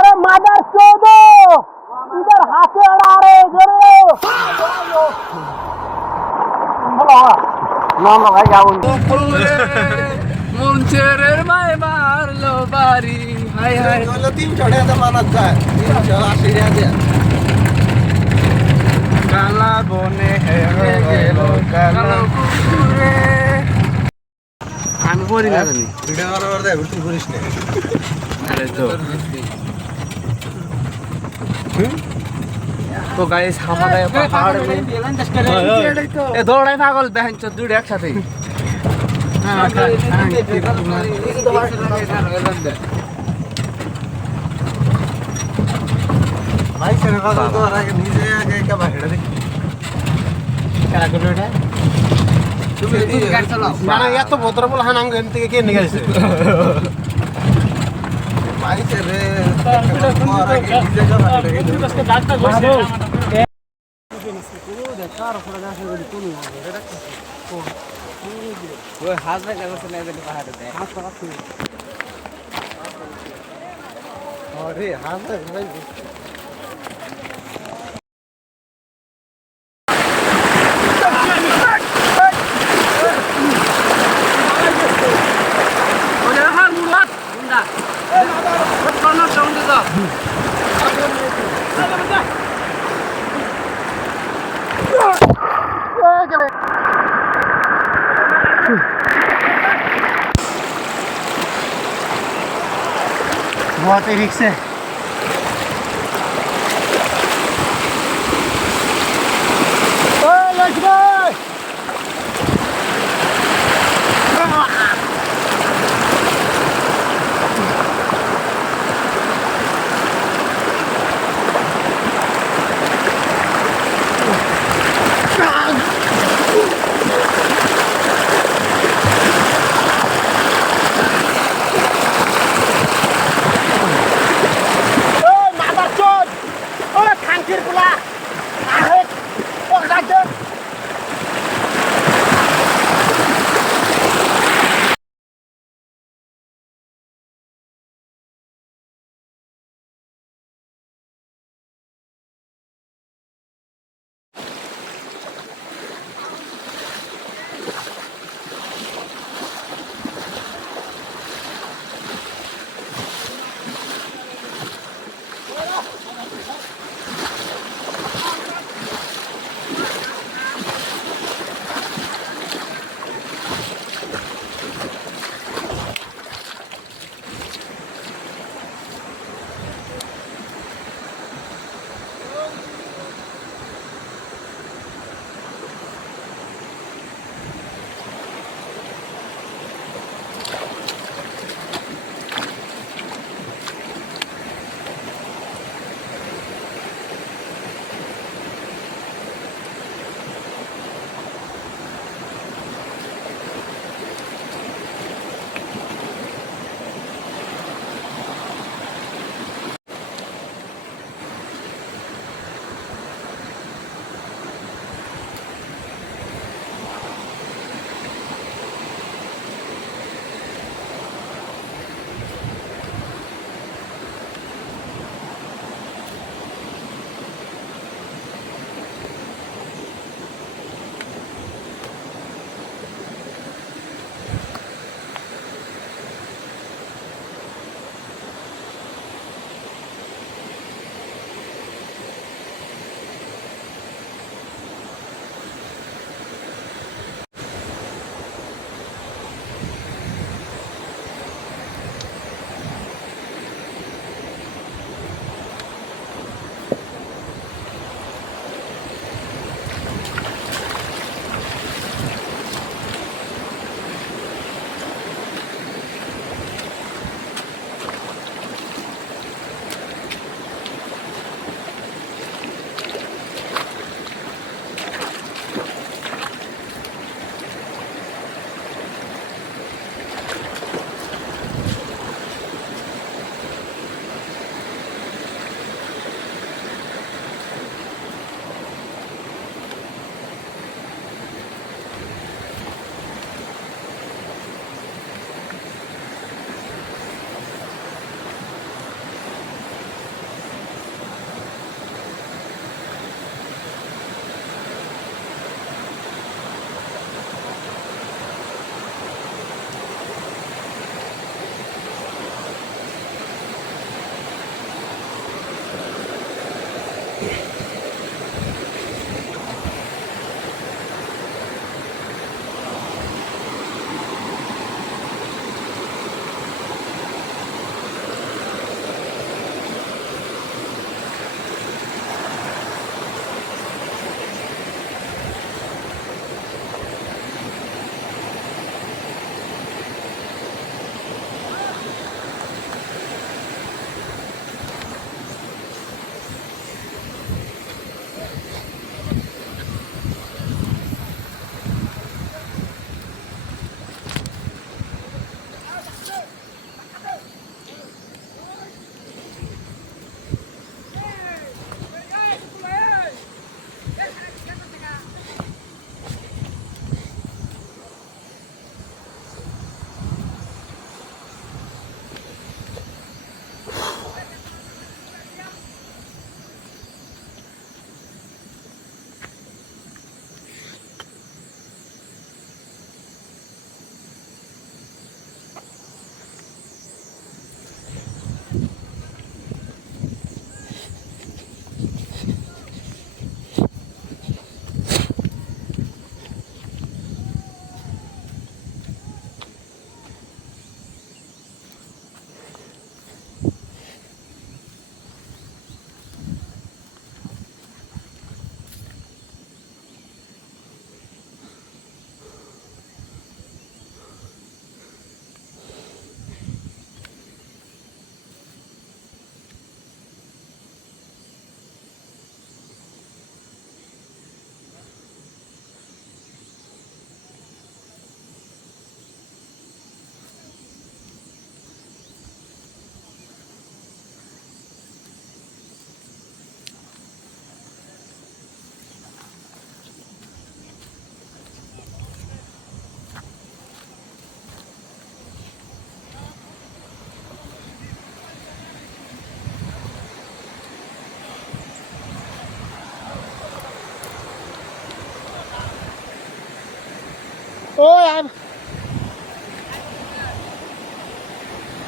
अरे मदर चोदो इधर हाथे अड़ा रहे जोरे नाम लगाए क्या मुंचेरेर माय मारलो बारी हाय हाय तीन चढ़े तो मानत जाए तीन चढ़ा सीढ़िया दे काला बने है गेलो कालो कुकुरे আমি পড়ি না জানি ভিডিও করার দে ভর্তি করিস না আরে তো গাইস हमारे पहाड़ में ए दौड़ाई पागल बहन चो दुड एकसाथे भाई से ना तो आ के नीचे आके क्या भागड़ा दे क्या कर रहे हो তুমি গাড়ি চালাও না না এত ভদ্র বল হান আঙ্গ এনতে কে নিয়ে গেছে ভাই से রে আর আগে नीचे का भागड़ा दे उसके डाक्टर बाबू ওই হাত ভাই কাছে না জানি পাহাড়ে হাত পাকা ছিল अरे हां भाई बहुत ही रिक्स है let's go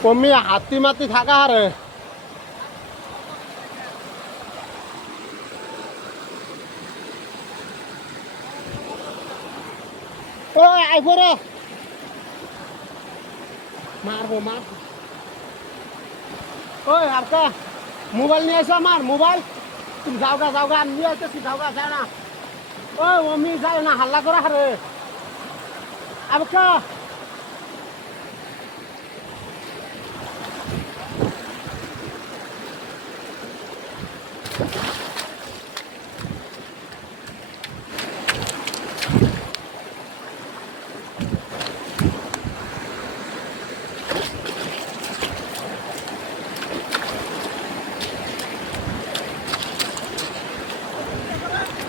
কমি হাতি মাতি থাকা হারে আইফোরে মারবো মারবো ওই হারকা মোবাইল নিয়ে এসো আমার মোবাইল তুমি যাওগা আমি নিয়ে আসতেছি যাওগা যায় না ওই অমি যায় না হাল্লা করা হারে আবকা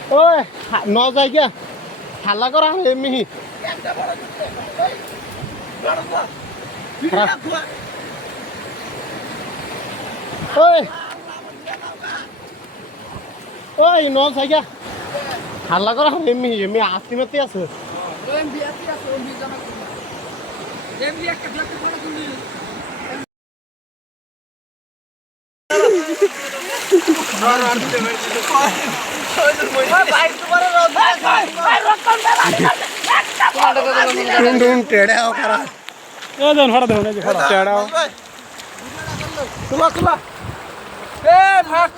ওই ন জায়গা হাল্লা করা এমনি ওই ওই ন জায়গা হাল্লা করা এমনি এমনি আস্তি মাতি আছে টেড়াও করা এ দেন ফড়া দেন টেড়াও তুলা এ ভাগ